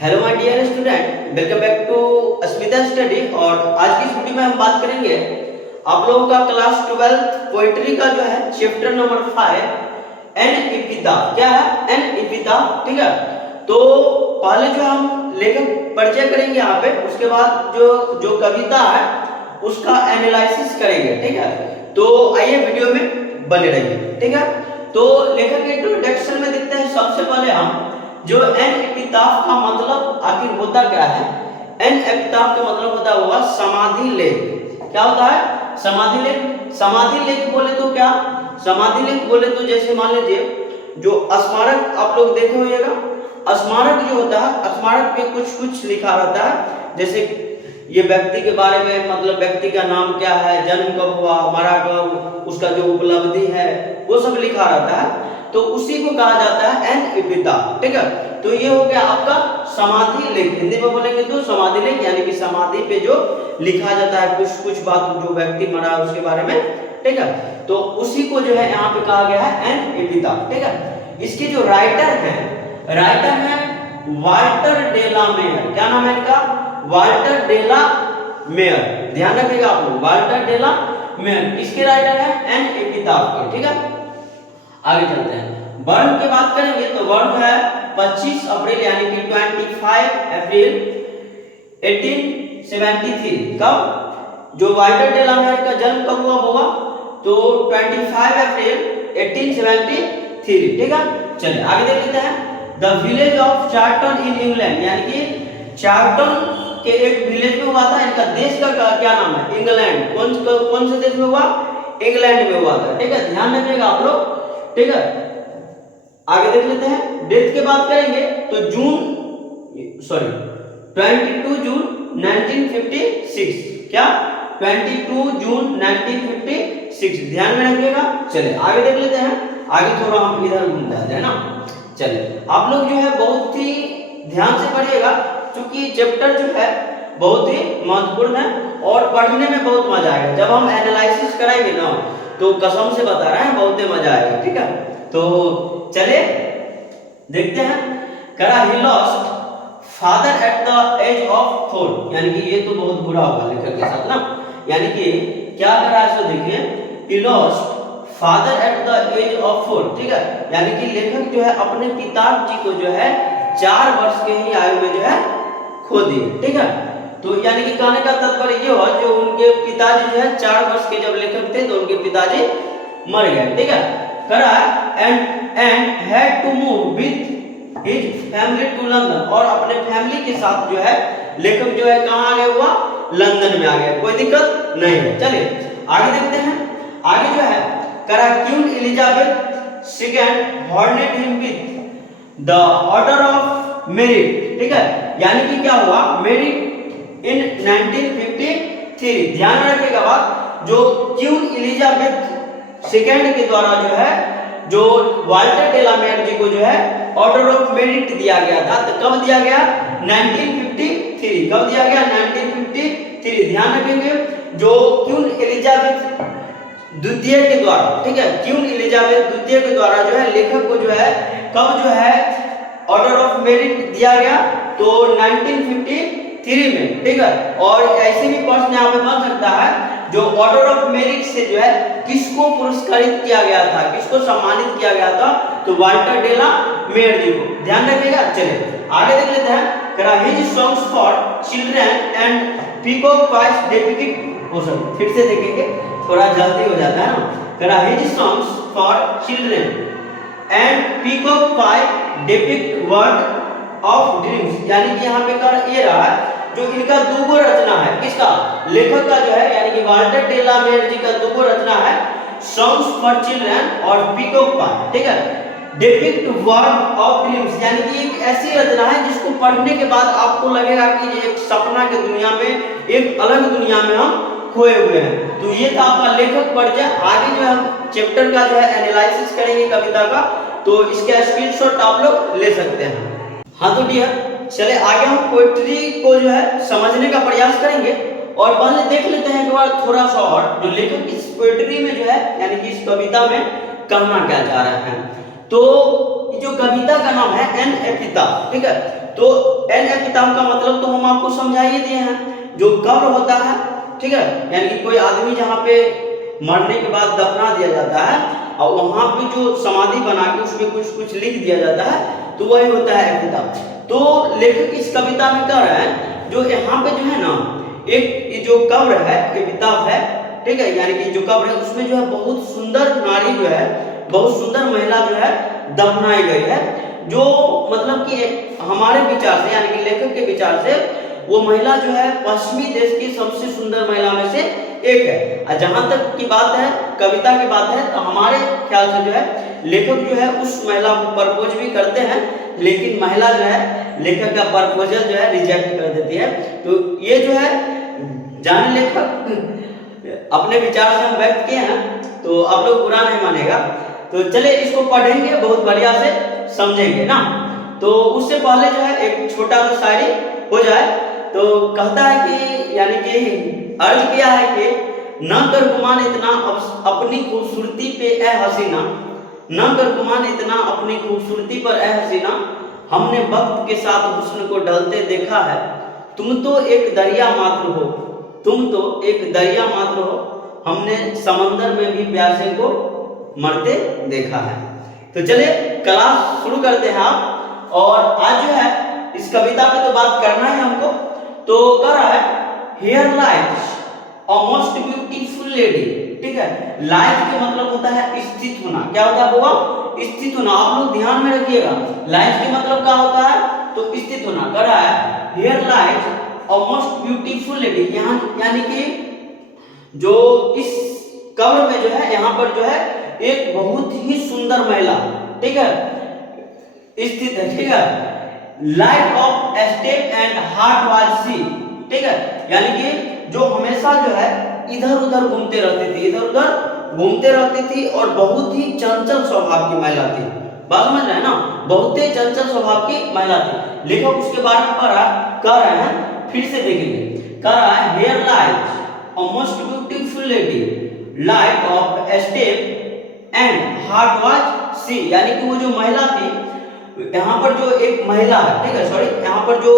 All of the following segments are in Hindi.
Hello my dear student, welcome back to Asmita study. और आज की इस वीडियो में हम बात करेंगे आप लोगों का क्लास 12 पोएट्री का जो है चैप्टर नंबर 5 एन एपिताफ। क्या है? एन एपिताफ। ठीक है, तो पहले जो हम लेखक परिचय करेंगे यहाँ पे, उसके बाद जो कविता है उसका एनालिसिस करेंगे। ठीक है, तो आइए वीडियो में बने रहिए। ठीक है, तो लेखक के इंट्रोडक्शन में देखते हैं सबसे पहले हम जो एन एपिताफ का मतलब आखिर होता क्या है। एन एपिताफ का मतलब होता हुआ समाधि लेख। क्या होता है? समाधि लेख। समाधि लेख बोले तो क्या? समाधि लेख बोले तो जैसे मान लीजिए जो स्मारक आप लोग देखे होइएगा, स्मारक जो होता है, स्मारक पे कुछ कुछ लिखा रहता है। जैसे ये व्यक्ति के बारे में, मतलब व्यक्ति का नाम क्या है, जन्म कब हुआ, मरा कब, उसका जो उपलब्धि है वो सब लिखा रहता है, तो उसी को कहा जाता है एन एपिताफ। ठीक है, तो ये हो गया आपका समाधि लेख। हिंदी में बोलेंगे तो समाधि लेख, यानी कि समाधि पे जो लिखा जाता है कुछ कुछ बात, जो व्यक्ति मरा है उसके बारे में। ठीक है, तो उसी को जो है यहाँ पे कहा गया है एन एपिताफ। ठीक है, इसके जो राइटर है वाल्टर डेला मेयर। क्या नाम है इनका? वाल्टर डेला मेयर। ध्यान रखिएगा आप लोग, वाल्टर डेला मेयर इसके राइटर है एन एपिताफ के। ठीक है, आगे चलते हैं। बर्न की बात करेंगे तो बर्न है 25 अप्रैल, यानी कि 25 अप्रैल 1873। कब? जो वाल्टर डेला मेयर का जन्म कब हुआ होगा? तो 25 अप्रैल 1873। ठीक है, चलिए आगे देख लेते हैं। The village of चार्टन in England, यानी कि चार्टन के एक विलेज में हुआ था। इनका देश का क्या नाम है? इंग्लैंड। कौन से देश में हुआ? इंग्लैंड में हुआ था। ठीक है, ध्यान रखिएगा आप लोग। ठीक है, आगे देख लेते हैं। डेथ की बात करेंगे तो 22 जून 1956। क्या? 22 जून 1956। ध्यान में रखिएगा। चलिए आगे देख लेते हैं। आगे थोड़ा हम इधर घूम जाते हैं ना। चलिए आप लोग जो है बहुत ही ध्यान से पढ़िएगा, क्योंकि चैप्टर जो है बहुत ही महत्वपूर्ण है और पढ़ने में बहुत मजा आएगा। जब हम एनालिसिस कराएंगे ना, तो कसम से बता रहे हैं बहुत ही मजा आएगा। ठीक है, तो चलिए देखते हैं। करा he lost father at the age of 4, यानी कि ये तो बहुत बुरा होगा लेखक के साथ ना। यानी कि क्या करा है, देखिए, he lost father at the age of 4। ठीक है, यानी कि लेखक जो है अपने पिताजी को जो है 4 वर्ष के ही आयु में जो है खो दिए। ठीक है, तो यानी कि कहने का तात्पर्य ये हुआ, जो उनके पिताजी जो है 4 वर्ष के जब लेखक थे तो उनके पिताजी मर गए। ठीक है, करा and had to move with his family to London, और अपने फैमिली के साथ जो है लेखक जो है कहाँ आ गया हुआ? लंदन में आ गया। कोई दिक्कत नहीं है। चलिए आगे देखते हैं। आगे जो है करा क्वीन एलिजाबेथ सेकंड हॉर्नेड him with the order of merit. ठीक है, यानी कि क्या हुआ? Merit in 1953। ध्यान रखिएगा बात, जो क्वीन एलिजाबेथ सेकंड के द्वारा जो है जो वाल्टर डेला मेयर जी को जो है ऑर्डर ऑफ मेरिट दिया गया था। तो कब दिया गया? 1953। कब दिया गया? 1953। ध्यान रखेंगे, जो क्वीन एलिजाबेथ द्वितीय के द्वारा, ठीक है, क्वीन एलिजाबेथ द्वितीय के द्वारा जो है लेखक को जो है कब जो है ऑर्डर ऑफ मेरिट दिया गया? तो 1953 में। ठीक है, और ऐसे भी प्रश्न यहाँ पे बन सकता है, जो ऑर्डर ऑफ मेरिट से जो है किसको पुरस्कृत किया गया था, किसको सम्मानित किया गया था? तो वाल्टर डेला मेयर जी को। ध्यान रखिएगा। चलिए आगे देख लेते हैं। करा his songs for children and peacock prize dedicate. फिर से देखेंगे, थोड़ा जल्दी हो जाता है ना। करा his songs for children and peacock prize depict word of dreams, यानी कि यहाँ पे कर ये रहा है, जो इनका दुगो रचना है। किसका? लेखक का जो है, यानी कि वाल्टर डेला मेयर जी का दुगो रचना है, सॉन्ग्स फॉर चिल्ड्रन और पीकॉक प्राइज। ठीक है, डेपिक्ट वर्ड ऑफ ड्रीम्स, यानी कि एक ऐसी रचना है जिसको पढ़ने के बाद आपको लगेगा कि ये एक सपना की दुनिया में, एक अलग दुनिया में हम खोए हुए हैं। तो ये था आपका लेखक परिचय। आगे जो है हम चैप्टर का जो है एनालिसिस करेंगे कविता का, तो इसका स्क्रीनशॉट आप लोग ले सकते हैं। हाँ तो डियर, चले आगे हम पोएट्री को जो है समझने का प्रयास करेंगे, और पहले देख लेते हैं एक बार थोड़ा सा और, जो लेखक इस पोएट्री में जो है, यानी कि इस कविता में कहना क्या चाह रहे हैं। तो जो कविता का नाम है एन एपिताफ। ठीक है, तो एन एपिताम का मतलब तो हम आपको समझा ही दिए हैं, जो कब्र होता है, ठीक है, यानी कि कोई आदमी जहाँ पे मरने के बाद दफना दिया जाता है और वहां पे जो समाधि बना के उसमें कुछ कुछ लिख दिया जाता है, तो वही होता है एपिताफ। तो लेखक इस कविता में कह रहे हैं जो यहाँ पे जो है ना, एक जो कब्र है, एपिताफ है, ठीक है, यानी कि जो कब्र है उसमें जो है बहुत सुंदर नारी जो है, बहुत सुंदर महिला जो है दफनाई गई है, जो मतलब कि हमारे विचार से, यानी कि लेखक के विचार से वो महिला जो है पश्चिमी देश की सबसे सुंदर महिला में से एक है। और जहां तक की बात है, कविता की बात है, तो हमारे ख्याल से जो है लेखक जो है उस महिला को प्रपोज भी करते हैं, लेकिन महिला जो है लेखक का प्रपोजल जो है रिजेक्ट कर देती है। तो ये जो है जाने लेखक अपने विचार से हम व्यक्त किए हैं, तो आप लोग बुरा नहीं मानेगा। तो चले इसको पढ़ेंगे, बहुत बढ़िया से समझेंगे ना। तो उससे पहले जो है एक छोटा सा शायरी हो जाए। तो कहता है कि, यानी कि अर्ज किया है कि न कर गुमान इतना अपनी खूबसूरती पे ए हसीना, न कर गुमान इतना अपनी खूबसूरती पर ए हसीना, हमने वक्त के साथ हुस्न को ढलते देखा है, तुम तो एक दरिया मात्र हो, तुम तो एक दरिया मात्र हो, हमने समंदर में भी प्यासे को मरते देखा है। तो चलिए क्लास शुरू करते हैं आप। और आज जो है इस कविता पे तो बात करना है हमको। तो कह रहा है here lies a most beautiful lady, ठीक है, लाइज के मतलब होता है स्थित होना। क्या होता है बुआ? स्थित होना। आप लोग ध्यान में रखिएगा, लाइज के मतलब क्या होता है? तो स्थित होना। कह रहा है here lies a most beautiful lady, यहाँ यानी कि जो इस कब्र में जो है, यहाँ पर जो है एक बहुत ही सुंदर महिला, ठीक है, स्थित है, ठीक है। Light of step and heart was she, ठीक है, यानी कि जो हमेशा जो है इधर उधर घूमते रहती थी, इधर उधर घूमते रहती थी, और बहुत ही चंचल स्वभाव की महिला थी। बात समझ रहे हैं ना? बहुत ही चंचल स्वभाव की महिला थी। लेखक उसके बारे में कह रहे हैं, फिर से देखेंगे। कह रहा है here light a most beautiful lady, light of step and heart was she, यानी कि वो जो महिला थी, यहाँ पर जो एक महिला है, ठीक है, सॉरी, यहाँ पर जो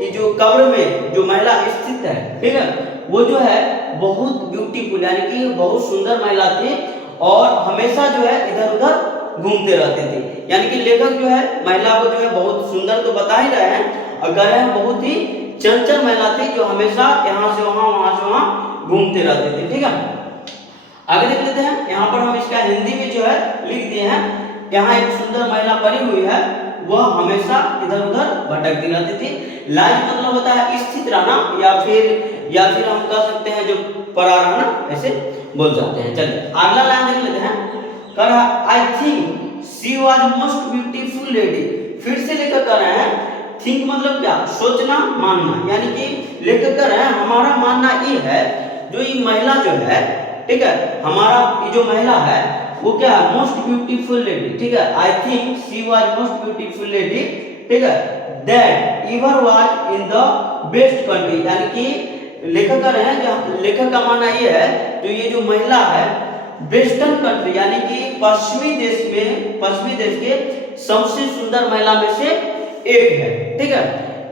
ये जो कब्र में जो महिला स्थित है, ठीक है, वो जो है बहुत ब्यूटीफुल, यानी कि बहुत सुंदर महिला थी, और हमेशा जो है इधर उधर घूमते रहते थे। यानी कि लेखक जो है महिला को जो है बहुत सुंदर तो बता ही रहे हैं, और कह रहे हैं बहुत ही चंचल महिला थी, जो हमेशा यहाँ से वहां, वहां से वहां घूमते रहते थे, ठीक है। आगे देख लेते हैं। यहाँ पर हम इसका हिंदी में जो है लिख दिए हैं। यहाँ एक सुंदर महिला पड़ी हुई है, वह हमेशा इधर उधर भटकती रहती थी। लाइज मतलब होता है स्थित रहना, या फिर हम कह सकते हैं जो पड़ा रहना, ऐसे बोल जाते हैं। चलिए अगला लाइन देख लेते हैं। कह रहा I think she was most beautiful lady. फिर से लेकर कह रहे हैं थिंक मतलब क्या? सोचना, मानना, यानी कि लेकर कह रहे हैं हमारा मानना ये है, जो ये महिला जो है, ठीक है, हमारा ये जो महिला है वो क्या है? मोस्ट ब्यूटीफुल लेडी, ठीक है। I think she was most beautiful lady, ठीक है, that ever was in the best country, यानी कि लेखक कह रहे हैं, लेखक का मानना ये है, जो ये जो महिला है वेस्टर्न कंट्री, यानी कि पश्चिमी देश में, पश्चिमी देश के सबसे सुंदर महिला में से एक है, ठीक है।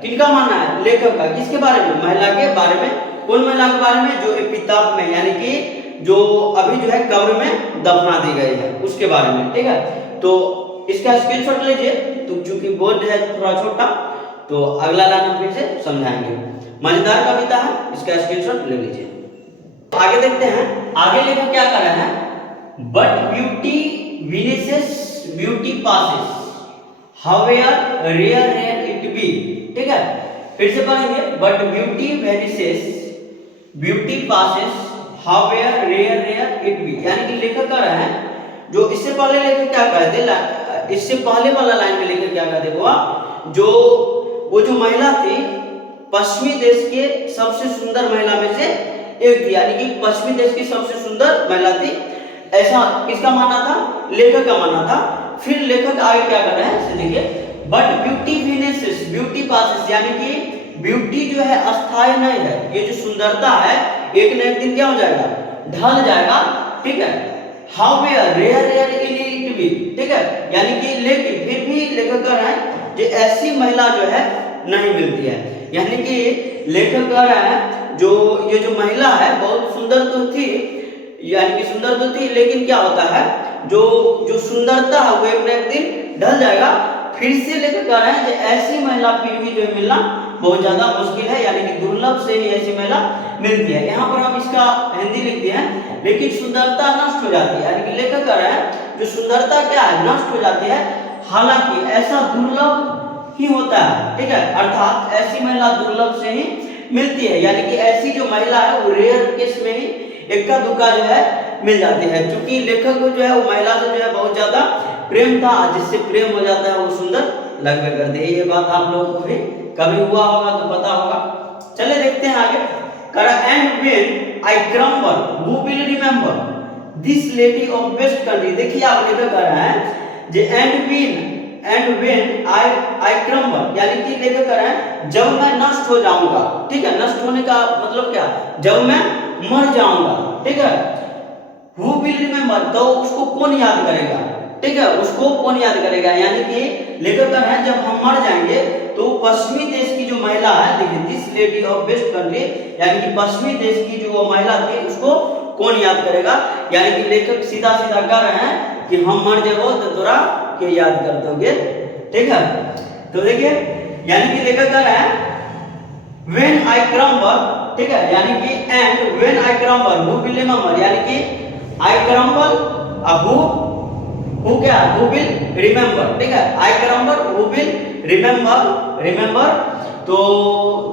किनका मानना है? लेखक का। किसके बारे में? महिला के बारे में। कौन महिला के बारे में? जो एपिताफ में, यानी कि जो अभी जो है कब्र में दफना दी गई है, उसके बारे में, ठीक है। तो इसका स्क्रीनशॉट लीजिए। तो चूंकि बोर्ड है थोड़ा छोटा, तो अगला लाइन हम फिर से समझाएंगे। मजेदार कविता है, इसका स्क्रीनशॉट ले लीजिए। आगे देखते हैं। आगे लेखक क्या कर रहे हैं? But beauty vanishes beauty passes, however rare rare it be, ठीक है। फिर से पढ़ेंगे। But beauty vanishes beauty passes, however rare rare it be, यानी कि लेखक कह रहे हैं, जो इससे पहले लेखक क्या कहते हैं, इससे पहले वाला लाइन में लेखक क्या कहते हैं, वो जो महिला थी पश्चिमी देश के सबसे सुंदर महिला में से एक थी, यानी कि पश्चिमी देश की सबसे सुंदर महिला थी। ऐसा किसका मानना था? लेखक का मानना था। फिर लेखक आगे क्या कर रहे हैं देखिए। But beauty vanishes beauty passes, यानी कि ब्यूटी जो है अस्थायी नहीं है, ये जो सुंदरता है एक न एक दिन क्या हो जाएगा? ढल जाएगा, ठीक है। However rare rare it be, ठीक है, यानी कि लेकिन फिर भी लेखक कह रहे हैं जो ऐसी महिला जो है नहीं मिलती है। यानी कि लेखक कह रहा है जो ये जो महिला है बहुत सुंदर तो थी, यानी कि सुंदर तो थी, लेकिन क्या होता है जो जो सुंदरता है वो एक न एक दिन ढल जाएगा। फिर से लेकर कह रहे हैं कि ऐसी महिला फिर भी जो मिलना बहुत ज्यादा मुश्किल है, यानी कि दुर्लभ से ही ऐसी महिला मिलती है। यहाँ पर हम इसका हिंदी लिखते हैं, लेकिन सुंदरता नष्ट हो जाती है, यानी कि लेकर कह रहे हैं जो सुंदरता क्या है नष्ट हो जाती है, हालांकि ऐसा दुर्लभ ही होता है, ठीक है, अर्थात ऐसी महिला दुर्लभ से ही मिलती है, यानी कि ऐसी जो महिला है वो रेयर केस में ही इक्का दुक्का जो है मिल जाती है। क्योंकि लेखक को जो है वो महिला से जो है बहुत ज्यादा प्रेम था, जिससे प्रेम हो जाता है वो सुंदर लगने करती है। ये बात आप लोगों को भी कभी हुआ होगा तो पता होगा। चलिए देखते हैं आगे। And when I crumble who will remember this lady of best country. देखिए आप लेकर कर रहे हैं जे एंड व्हेन आई क्रम्बल, यानी कि लेकर कर रहे हैं जब मैं नष्ट हो जाऊंगा, ठीक है, नष्ट होने का मतलब क्या, जब मैं मर जाऊंगा, ठीक है, हु विल रिमेंबर, तो उसको कौन याद करेगा, ठीक है, उसको कौन याद करेगा, यानी कि लेकर कर है जब हम मर जाएंगे तो पश्चिमी देश की जो महिला है, देखिए this lady of best country, यानी कि पश्चिमी देश की जो महिला थी उसको कौन याद करेगा। यानी कि लेखक सीधा सीधा कह रहे हैं कि हम मर जाओ तो तोरा के याद कर दोगे, ठीक है। तो देखिए यानी कि लेखक कह रहे हैं व्हेन आई क्रम्बल, ठीक है, यानी कि and when I crumble who will remember, यानी कि आई क्रम्बल हु क्या हु विल रिमेंबर, ठीक है, आई क्रम्बल हु विल रिमेंबर। तो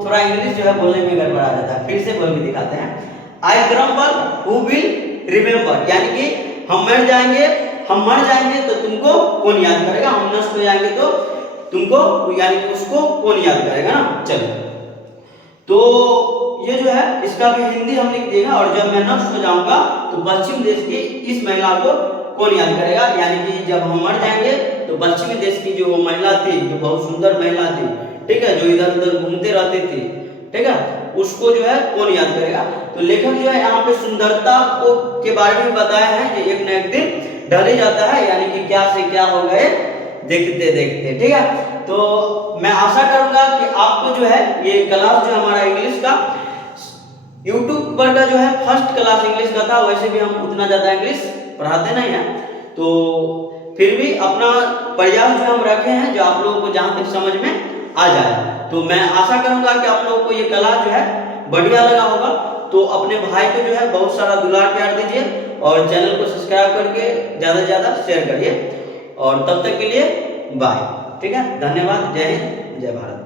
थोड़ा इंग्लिश जो है बोलने में गड़बड़ आ जाता है, फिर से बोल के दिखाते हैं। आई क्रम्बल हु विल रिमेंबर, यानी कि हम मर जाएंगे तो तुमको कौन याद करेगा, हम नष्ट हो जाएंगे तो तुमको, यानी कि उसको कौन याद करेगा ना। चलो तो ये जो है इसका भी हिंदी हम लिख देगा, और जब मैं नष्ट हो जाऊंगा तो पश्चिम देश की इस महिला को कौन याद करेगा, यानी कि जब हम मर जाएंगे तो पश्चिमी देश की जो महिला थी, जो बहुत सुंदर महिला थी, ठीक है, जो इधर उधर घूमते रहती थी, ठीक है, उसको जो है कौन याद करेगा। तो लेखक जो है यहाँ पे सुंदरता को के बारे में बताया है कि एक न एक दिन ढल ही जाता है, यानी कि क्या से क्या हो गए देखते देखते, ठीक है। तो मैं आशा करूंगा कि आपको जो है ये क्लास जो हमारा इंग्लिश का YouTube पर का जो है फर्स्ट क्लास इंग्लिश का था, वैसे भी हम उतना ज्यादा इंग्लिश पढ़ाते नहीं हैं, तो फिर भी अपना प्रयास जो हम रखे हैं जो आप लोगों को जहां तक समझ में आ जाए। तो मैं आशा करूंगा कि आप लोगों को ये क्लास जो है बढ़िया लगा होगा। तो अपने भाई को जो है बहुत सारा दुलार प्यार दीजिए, और चैनल को सब्सक्राइब करके ज्यादा से ज्यादा शेयर करिए, और तब तक के लिए बाय, ठीक है, धन्यवाद, जय हिंद, जय भारत।